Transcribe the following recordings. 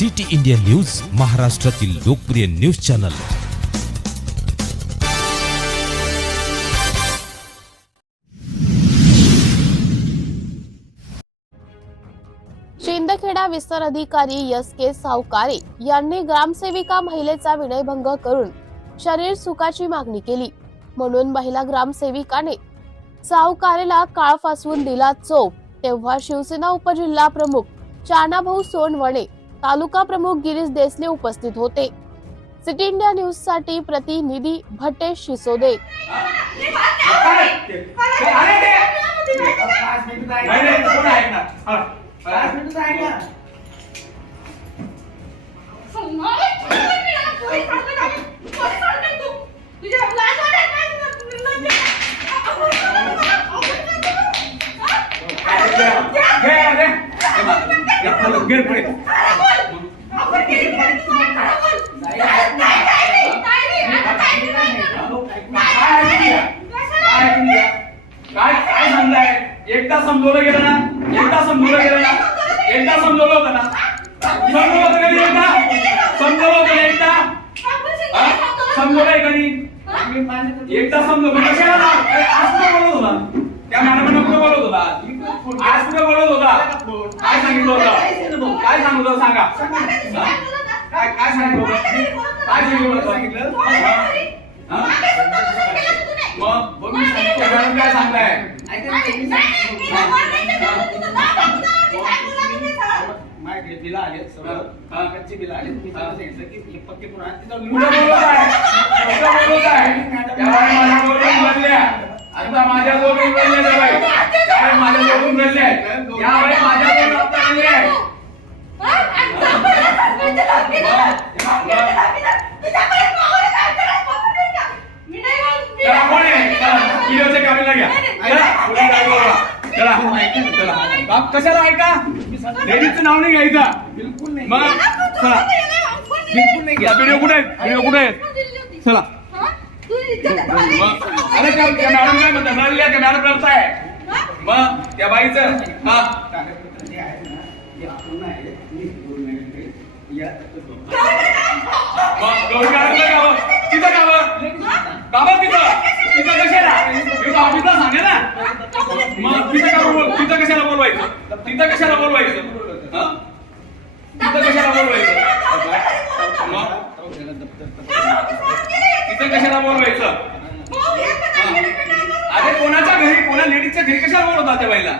City India news, महाराष्ट्रातील लोकप्रिय news channel. Shindkheda विस्तार अधिकारी एस.के. सावकारे यांनी ग्रामसेविका महिलेचा विनयभंग करून शरीर सुखाची मागणी केली, म्हणून महिला ग्रामसेविकाने सावकारेला काळ फासवून दिला चोप। तेव्हा शिवसेना उपजिल्हा प्रमुख चानाभाऊ सोनवणे, तालुका प्रमुख गिरीश देसले उपस्थित होते। सिटी इंडिया न्यूज साठी प्रतिनिधी भट्टेश शिसोदे। एकदा समजवलं गेलं ना, एकदा समजवलं होतं ना, समजवलं होतं का एकदा समजवलं होतं एकदा समजवलंय कधी एकदा समजवलं कशाला आज कुठे बोलत होता त्या मॅडमांना कुठे बोलत होता आज कुठे बोलत होता काय सांगितलं होतं काय सांगत होतं सांगा काय सांगितलं होतं काय सांगितलं मग मॅडम काय सांगताय बिल आले कच्चे बिल आले तुम्ही सांगितलं की पक्के आता माझ्याजवळून कशाला ऐका लेडीजचं नाव नाही घ्यायचं बिलकुल नाही मग चला बिलकुल नाही घ्या व्हिडिओ कुठे आहेत चला अरे त्या मॅडम काय म्हणतात रडल्या का मॅडम रडताय मग त्या बाईचं तिथं कशाला ऑफिसला सांगा ना मग तिथं कशाला बोलवायचं तिथं कशाला बोलवायचं अरे कोणाच्या घरी कोणा लेडीजच्या घरी कशाला बोलवता त्या बाईला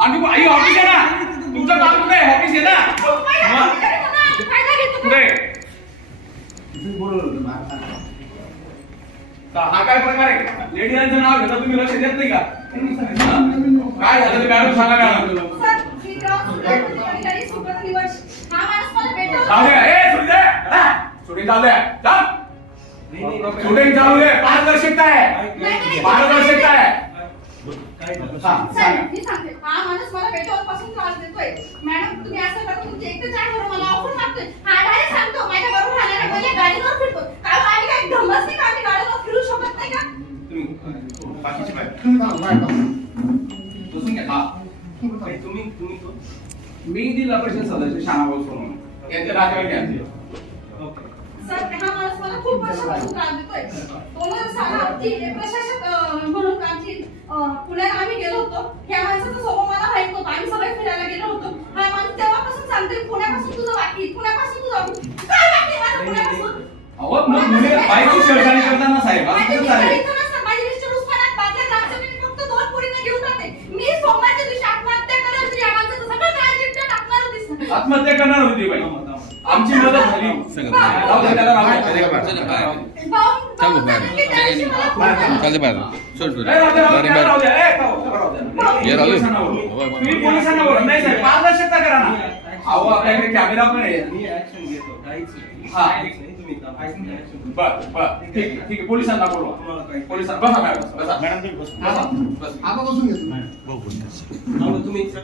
आणि आई ऑफिस आहे ना तुमचं काम कुठे आहे ऑफिस आहे ना कुठे हा काय प्रकार आहे लेडीजचं नाव घेता तुम्ही लक्ष देत नाही का काय झालं मॅडम सांगा मॅडम शूटिंग चालू आहे पारदर्शकता आहे पारदर्शकता आहे हा माणूस मला भेटवपासून त्रास देतोय मॅडम तुम्ही असं करता तुमचे एकटे चार वर मला ऑफर मागतोय हा डायरेक्ट सांगतो माझ्या बरोबर आल्याने मला गाडीवर फिरतो काय आम्ही काय धमस नाही का आम्ही गाडीवर फिरू शकत नाही का तुम्ही बाकीचे बाय बसून घ्या हा तुम्ही मी जिल्हा परिषद सदस्य शानाभाऊ सोनवणे यांचे राजवाडे सर हा माणूस मला खूप वर्षापासून त्रास देतोय 2006 प्रशासक म्हणून आमची पुण्यात आम्ही गेलो होतो ह्या माणसाचा स्वभाव मला माहित होता आम्ही सगळे फिरायला गेलो होतो हा माणूस तेव्हापासून सांगतोय पुण्यापासून तुझं बाकी पुण्यापासून तुझं काय बाकी माझं पुण्यापासून अहो मग मुले बाईची शेळखाणी करताना साहेब असं कसं चालेल माझी मिस्टर उस्मानात बादल्या ग्रामसभेने फक्त 2 पोरींना घेऊन राहते मी सोमवारच्या दिवशी आत्महत्या करणार होती या माणसाचं सगळं काय चिठ्ठ्या टाकणार होती आत्महत्या करणार होती बाई आमची मदत झाली राहू दे त्याला राहू दे पोलिसांना बोला नाही साहेब पारदर्शकता करा ना अहो आपल्याकडे कॅमेरा पण आहे ठीक आहे पोलिसांना बोलवा पोलिसांना बसा मॅडम बसा मॅडम तुम्ही बसा बसा बसून घेतो तुम्ही